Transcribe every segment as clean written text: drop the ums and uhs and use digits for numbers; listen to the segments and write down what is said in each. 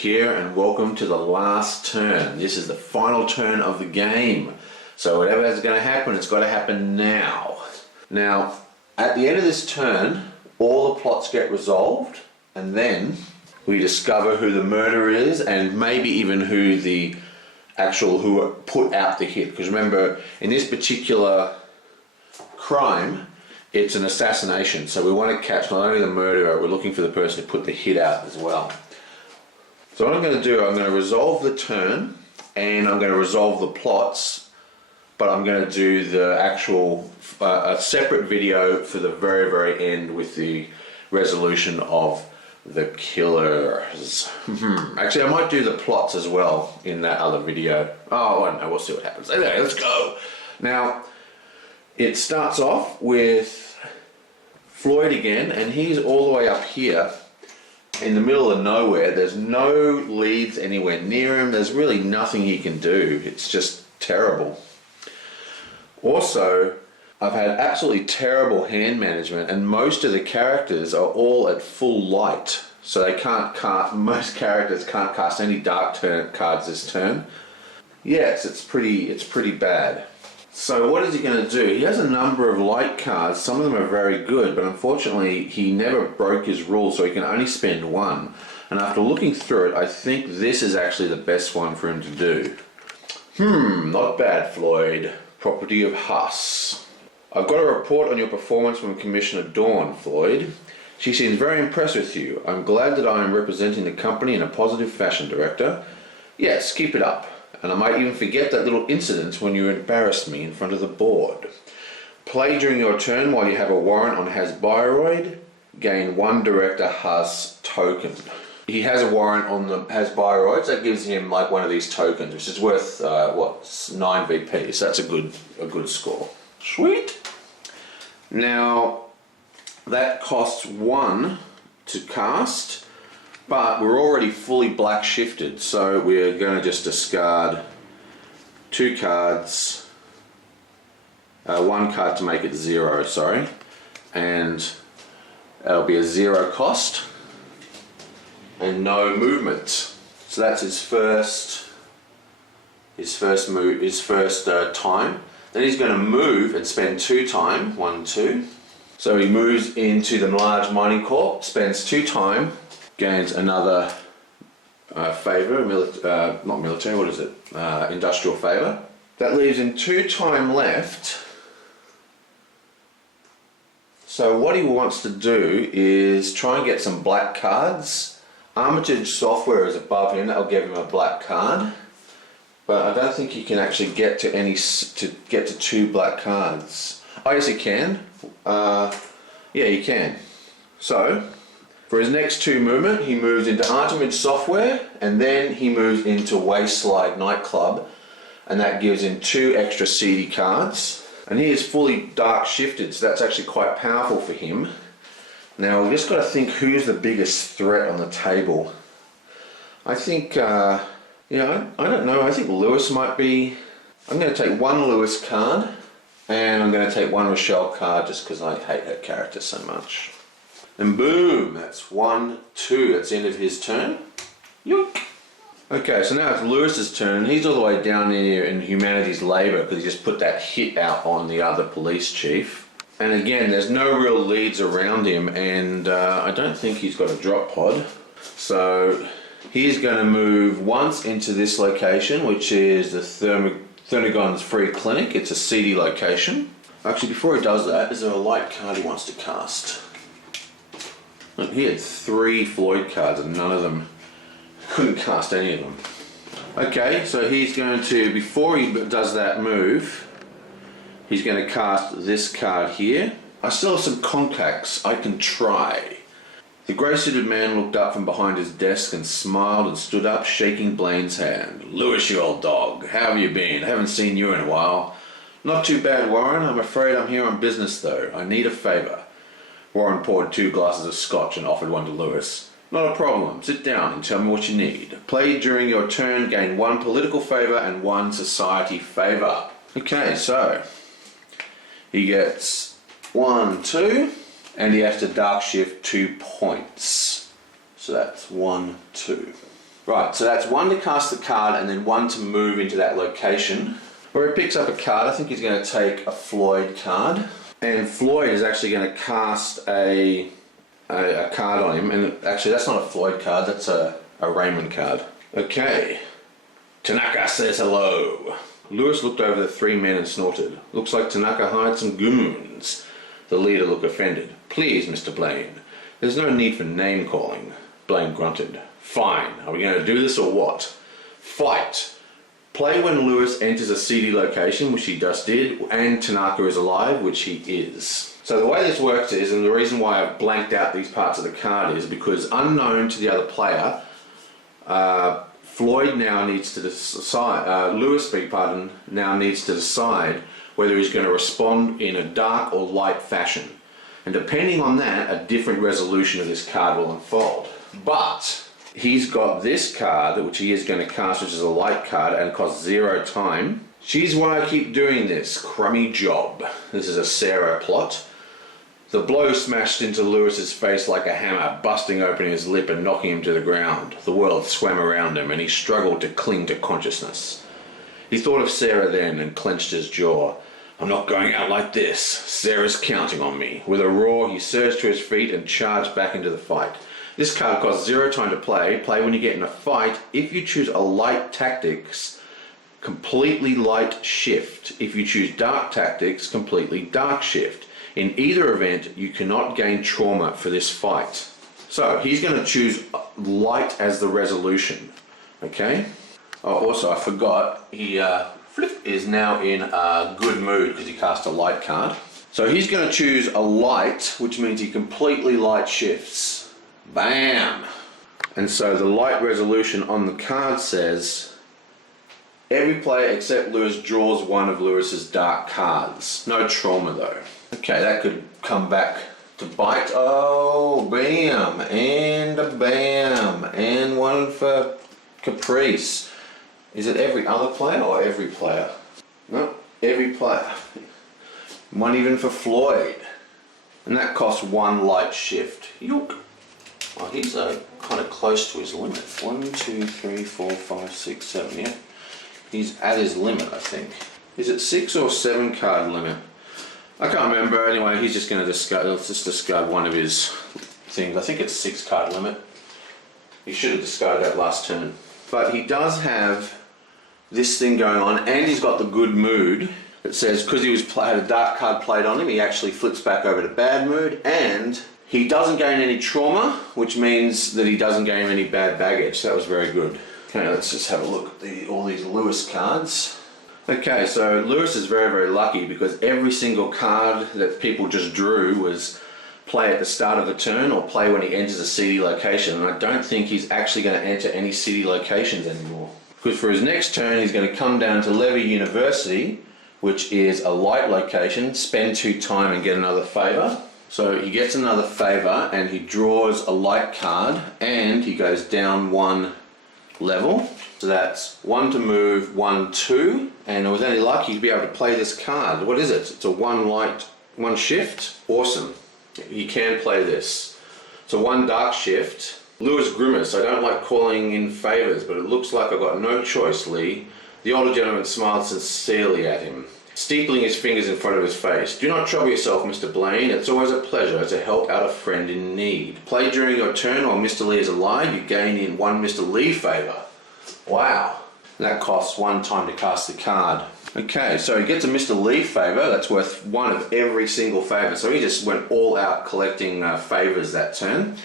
here, and welcome to the last turn. This is the final turn of the game. So whatever is going to happen, it's got to happen now. Now, at the end of this turn, all the plots get resolved, and then we discover who the murderer is, and maybe even who put out the hit. Because remember, in this particular crime, it's an assassination. So we want to catch not only the murderer, we're looking for the person who put the hit out as well. So what I'm going to do, I'm going to resolve the turn, and I'm going to resolve the plots, but I'm going to do the actual, a separate video for the very, very end with the resolution of the killers. Actually, I might do the plots as well in that other video. Oh, I don't know, we'll see what happens. Anyway, let's go. Now, it starts off with Floyd again, and he's all the way up here in the middle of nowhere. There's no leads anywhere near him. There's really nothing he can do. It's just terrible. Also, I've had absolutely terrible hand management, and most of the characters are all at full light. So they can't cast, most characters can't cast any dark cards this turn. Yes, it's pretty bad. So what is he going to do? He has a number of light cards. Some of them are very good, but unfortunately he never broke his rule, so he can only spend one. And after looking through it, I think this is actually the best one for him to do. Not bad, Floyd. Property of Huss. I've got a report on your performance from Commissioner Dawn, Floyd. She seems very impressed with you. I'm glad that I am representing the company in a positive fashion, Director. Yes, keep it up. And I might even forget that little incident when you embarrassed me in front of the board. Play during your turn while you have a warrant on Hasbiroid. Gain 1 Director Huss token. He has a warrant on the Hasbiroids. That gives him like one of these tokens, which is worth 9 VP. So that's a good score. Sweet. Now that costs 1 to cast. But we're already fully black shifted, so we're going to just discard 2 cards, 1 card to make it 0, sorry, and that'll be a 0 cost and no movement. So that's his first time. Then he's going to move and spend 2 time, 1, 2. So he moves into the large mining corp, spends 2 time. Gains another favour, not military, what is it? Industrial favour. That leaves him 2 time left. So what he wants to do is try and get some black cards. Armitage Software is above him, that'll give him a black card. But I don't think he can actually get to 2 black cards. Oh yes he can. Yeah, he can. So for his next 2 movement, he moves into Armitage Software, and then he moves into Wasteland Nightclub, and that gives him 2 extra CD cards. And he is fully dark shifted, so that's actually quite powerful for him. Now we've just got to think who's the biggest threat on the table. I think, I don't know, I think Lewis might be. I'm going to take 1 Lewis card, and I'm going to take 1 Rochelle card just because I hate her character so much. And boom, that's 1, 2, that's the end of his turn. Yoink. Okay, so now it's Lewis's turn. He's all the way down here in Humanity's Labour because he just put that hit out on the other police chief. And again, there's no real leads around him, and I don't think he's got a drop pod. So he's going to move once into this location, which is the Thurnagon's Free Clinic. It's a CD location. Actually, before he does that, is there a light card he wants to cast? Look, he had 3 Floyd cards and none of them, couldn't cast any of them. Okay, so he's going to, before he does that move, he's going to cast this card here. I still have some contacts, I can try. The grey-suited man looked up from behind his desk and smiled and stood up, shaking Blaine's hand. Lewis, you old dog, how have you been? I haven't seen you in a while. Not too bad, Warren. I'm afraid I'm here on business, though. I need a favour. Warren poured 2 glasses of scotch and offered 1 to Lewis. Not a problem. Sit down and tell me what you need. Play during your turn, gain 1 political favour and 1 society favour. Okay, so he gets 1, 2, and he has to dark shift 2 points. So that's 1, 2. Right, so that's one to cast the card and then one to move into that location. Where he picks up a card, I think he's going to take a Floyd card. And Floyd is actually going to cast a card on him. And actually, that's not a Floyd card, that's a Raymond card. Okay. Tanaka says hello. Lewis looked over the three men and snorted. Looks like Tanaka hired some goons. The leader looked offended. Please, Mr. Blaine. There's no need for name calling. Blaine grunted. Fine. Are we going to do this or what? Fight. Play when Lewis enters a CD location, which he just did, and Tanaka is alive, which he is. So the way this works is, and the reason why I've blanked out these parts of the card is because unknown to the other player, Floyd now needs to decide, Lewis, now needs to decide whether he's going to respond in a dark or light fashion. And depending on that, a different resolution of this card will unfold. But he's got this card, which he is going to cast, which is a light card, and costs 0 time. She's why I keep doing this. Crummy job. This is a Sarah plot. The blow smashed into Lewis's face like a hammer, busting open his lip and knocking him to the ground. The world swam around him, and he struggled to cling to consciousness. He thought of Sarah then and clenched his jaw. I'm not going out like this. Sarah's counting on me. With a roar, he surged to his feet and charged back into the fight. This card costs 0 time to play. Play when you get in a fight. If you choose a light tactics, completely light shift. If you choose dark tactics, completely dark shift. In either event, you cannot gain trauma for this fight. So he's going to choose light as the resolution. Okay? Oh, also, I forgot, he is now in a good mood because he cast a light card. So he's going to choose a light, which means he completely light shifts. Bam! And so the light resolution on the card says, every player except Lewis draws one of Lewis's dark cards. No trauma though. Okay, that could come back to bite. Oh, bam, and a bam, and one for Caprice. Is it every other player or every player? No, every player. One even for Floyd. And that costs 1 light shift. Yook. Oh, he's kind of close to his limit. 1, 2, 3, 4, 5, 6, 7, yeah. He's at his limit, I think. Is it 6 or 7 card limit? I can't remember. Anyway, he's just going to discard. Let's just discard one of his things. I think it's 6 card limit. He should have discarded that last turn. But he does have this thing going on, and he's got the good mood. It says because he had a dark card played on him, he actually flips back over to bad mood, and he doesn't gain any trauma, which means that he doesn't gain any bad baggage. That was very good. Okay, let's just have a look at all these Lewis cards. Okay, so Lewis is very, very lucky because every single card that people just drew was play at the start of the turn or play when he enters a CD location, and I don't think he's actually going to enter any CD locations anymore. Because for his next turn, he's going to come down to Levy University, which is a light location, spend 2 time and get another favour. So he gets another favour and he draws a light card and he goes down 1 level. So that's 1 to move, 1, 2, and with any luck he'd be able to play this card. What is it? It's a 1 light, 1 shift. Awesome. He can play this. So 1 dark shift. Lewis Grimace, I don't like calling in favours, but it looks like I've got no choice, Lee. The older gentleman smiled sincerely at him, steepling his fingers in front of his face. Do not trouble yourself, Mr. Blaine. It's always a pleasure to help out a friend in need. Play during your turn while Mr. Lee is alive. You gain in 1 Mr. Lee favour. Wow. That costs 1 time to cast the card. Okay, so he gets a Mr. Lee favour. That's worth 1 of every single favour. So he just went all out collecting favours that turn.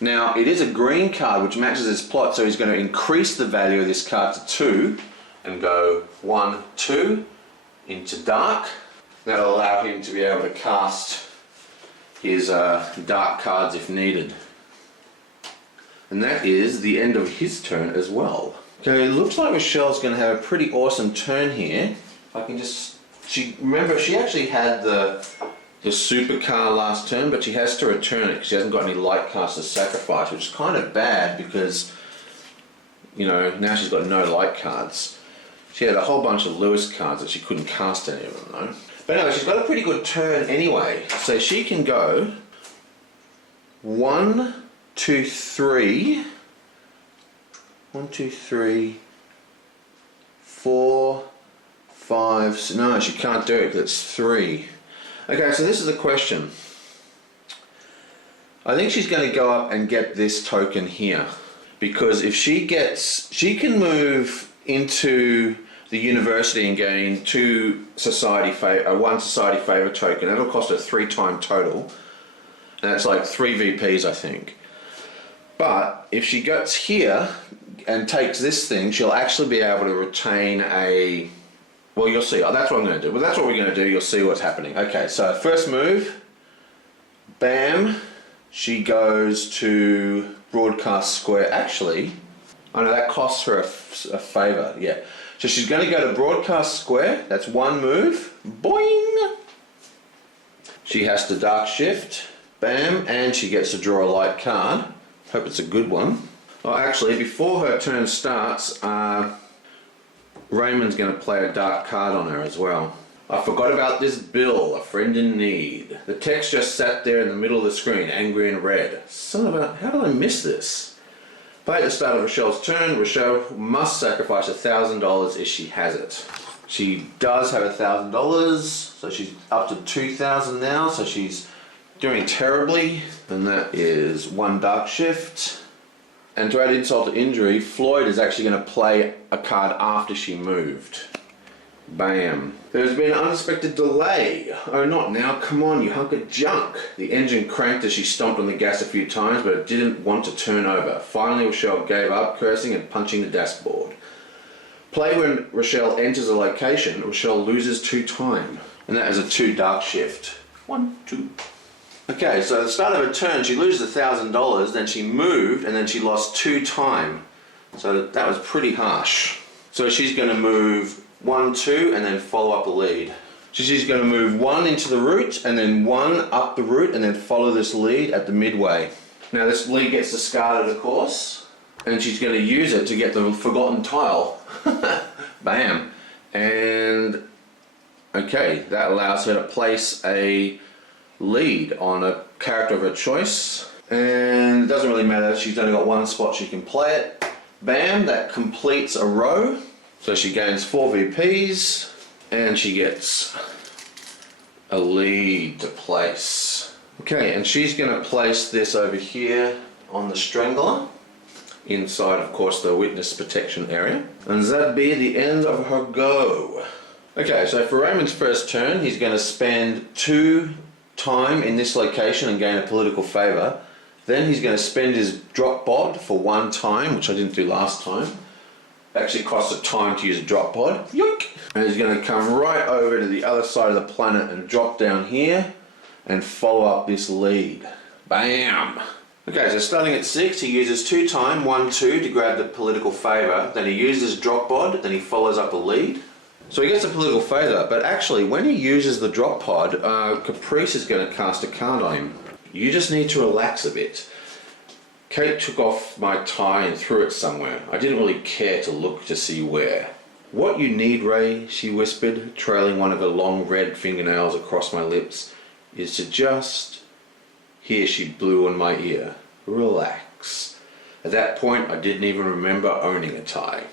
Now, it is a green card which matches his plot, so he's going to increase the value of this card to 2 and go 1, 2 into dark. That'll allow him to be able to cast his dark cards if needed. And that is the end of his turn as well. Okay, it looks like Michelle's going to have a pretty awesome turn here. I can just... Remember, she actually had the supercar last turn, but she has to return it because she hasn't got any light cards to sacrifice, which is kind of bad because, you know, now she's got no light cards. She had a whole bunch of Lewis cards that she couldn't cast any of them though. But anyway, she's got a pretty good turn anyway. So she can go 1, 2, 3. 1, 2, 3, 4, 5. No, she can't do it because it's 3. Okay, so this is the question. I think she's going to go up and get this token here, because if she can move into the university and gain 2 society favor, 1 society favor token. That'll cost her 3 time total, and that's like 3 VPs, I think. But if she gets here and takes this thing, she'll actually be able to retain a. Well, you'll see. That's what I'm going to do. Well, that's what we're going to do. You'll see what's happening. Okay, so first move, bam. She goes to broadcast square. Actually, I know that costs her a favor. Yeah. So she's going to go to broadcast square. That's 1 move. Boing! She has to dark shift. Bam. And she gets to draw a light card. Hope it's a good one. Oh, actually, before her turn starts, Raymond's going to play a dark card on her as well. I forgot about this bill, a friend in need. The text just sat there in the middle of the screen, angry and red. Son of a... How did I miss this? Play at the start of Rochelle's turn. Rochelle must sacrifice $1,000 if she has it. She does have $1,000, so she's up to 2,000 now, so she's doing terribly. And that is 1 dark shift. And to add insult to injury, Floyd is actually going to play a card after she moved. Bam. There's been an unexpected delay. Oh, not now. Come on, you hunk of junk. The engine cranked as she stomped on the gas a few times, but it didn't want to turn over. Finally, Rochelle gave up, cursing and punching the dashboard. Play when Rochelle enters a location. Rochelle loses 2 time. And that is a 2 dark shift. 1, 2. Okay, so at the start of her turn, she loses $1,000, then she moved, and then she lost 2 time. So that was pretty harsh. So she's going to move 1, 2, and then follow up the lead. So she's going to move 1 into the route, and then 1 up the route, and then follow this lead at the midway. Now this lead gets discarded, of course, and she's going to use it to get the forgotten tile. Bam. And okay, that allows her to place a lead on a character of her choice, and it doesn't really matter. She's only got 1 spot she can play it. Bam, that completes a row. So she gains 4 VPs, and she gets a lead to place. Okay, and she's going to place this over here on the strangler, inside, of course, the witness protection area. And that'd be the end of her go. Okay, so for Raymond's first turn, he's going to spend 2 time in this location and gain a political favour. Then he's going to spend his drop bod for 1 time, which I didn't do last time. Actually costs a time to use a drop pod. Yoink! And he's going to come right over to the other side of the planet and drop down here and follow up this lead. Bam! Okay, so starting at 6, he uses 2 time, 1, 2 to grab the political favour. Then he uses drop pod, then he follows up a lead. So he gets a political favour, but actually when he uses the drop pod, Caprice is going to cast a card on him. You just need to relax a bit. Kate took off my tie and threw it somewhere. I didn't really care to look to see where. What you need, Ray, she whispered, trailing one of her long red fingernails across my lips, is to just... Here she blew on my ear. Relax. At that point, I didn't even remember owning a tie.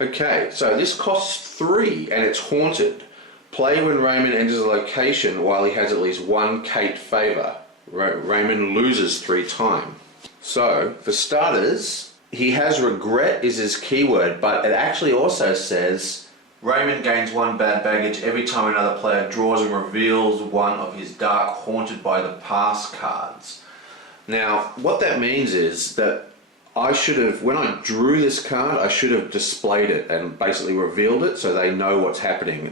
Okay, so this costs 3 and it's haunted. Play when Raymond enters a location while he has at least 1 Kate favour. Raymond loses 3 time. So, for starters, he has regret is his keyword, but it actually also says Raymond gains 1 bad baggage every time another player draws and reveals one of his dark haunted by the past cards. Now, what that means is that I should have, when I drew this card, I should have displayed it and basically revealed it so they know what's happening.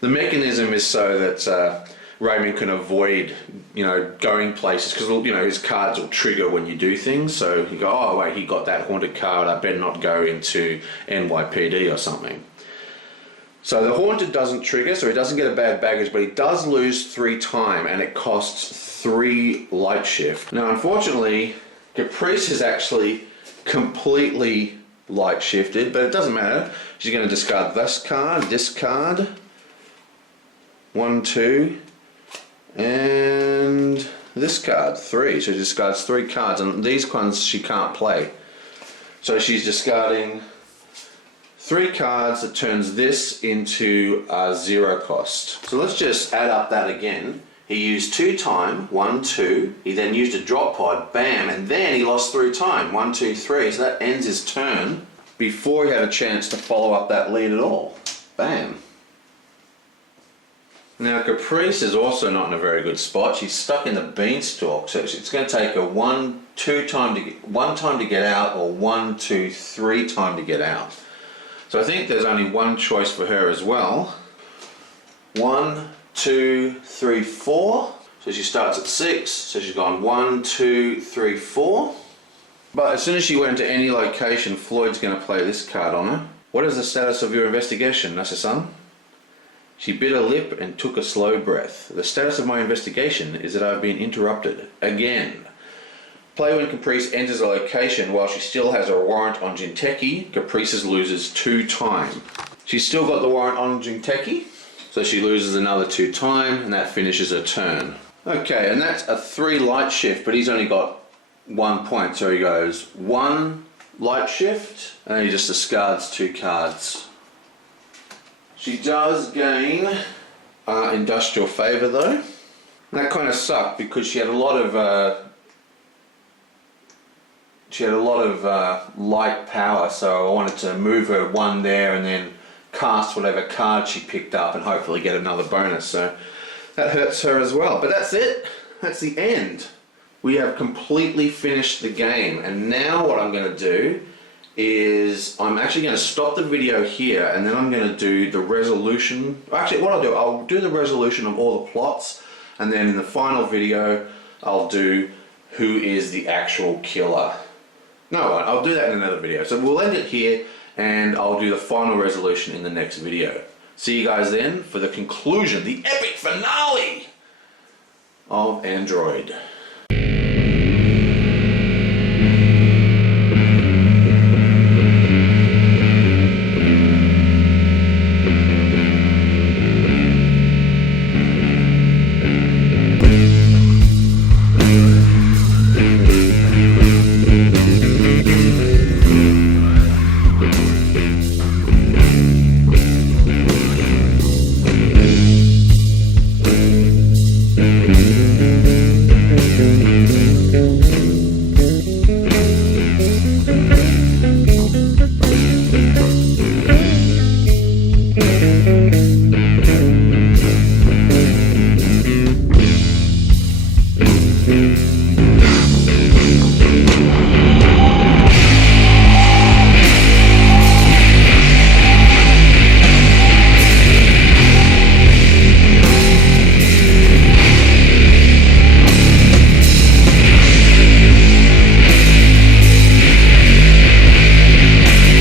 The mechanism is so that Raymond can avoid, going places, because, his cards will trigger when you do things. So you go, oh wait, he got that haunted card, I better not go into NYPD or something. So the haunted doesn't trigger, so he doesn't get a bad baggage, but he does lose 3 time, and it costs 3 light shift. Now, unfortunately, Caprice is actually completely light shifted, but it doesn't matter. She's going to discard this card, 1, 2, and this card, 3. So she discards 3 cards, and these ones she can't play. So she's discarding 3 cards that turns this into a 0 cost. So let's just add up that again. He used 2 time, 1, 2. He then used a drop pod, bam, and then he lost 3 time, 1, 2, 3. So that ends his turn before he had a chance to follow up that lead at all. Bam. Now Caprice is also not in a very good spot. She's stuck in the beanstalk, so it's going to take her 1 time to get out, or 1, 2, 3 time to get out. So I think there's only one choice for her as well. 1, 2, 3, 4. So she starts at 6. So she's gone 1, 2, 3, 4. But as soon as she went to any location, Floyd's going to play this card on her. What is the status of your investigation, Nasa-san? She bit her lip and took a slow breath. The status of my investigation is that I've been interrupted again. Play when Caprice enters a location while she still has a warrant on Jinteki. Caprice loses 2 time. She's still got the warrant on Jinteki, so she loses another 2 time, and that finishes her turn. Okay, and that's a 3 light shift, but he's only got 1 point, so he goes 1 light shift, and he just discards 2 cards. She does gain industrial favour though. That kind of sucked because she had a lot of light power, so I wanted to move her 1 there and then cast whatever card she picked up and hopefully get another bonus. So that hurts her as well. But that's it. That's the end. We have completely finished the game, and now what I'm going to do is I'm actually going to stop the video here, and then I'm going to do the resolution. Actually, what I'll do the resolution of all the plots, and then in the final video I'll do who is the actual killer. No, I'll do that in another video. So we'll end it here, and I'll do the final resolution in the next video. See you guys then for the conclusion, the epic finale of Android.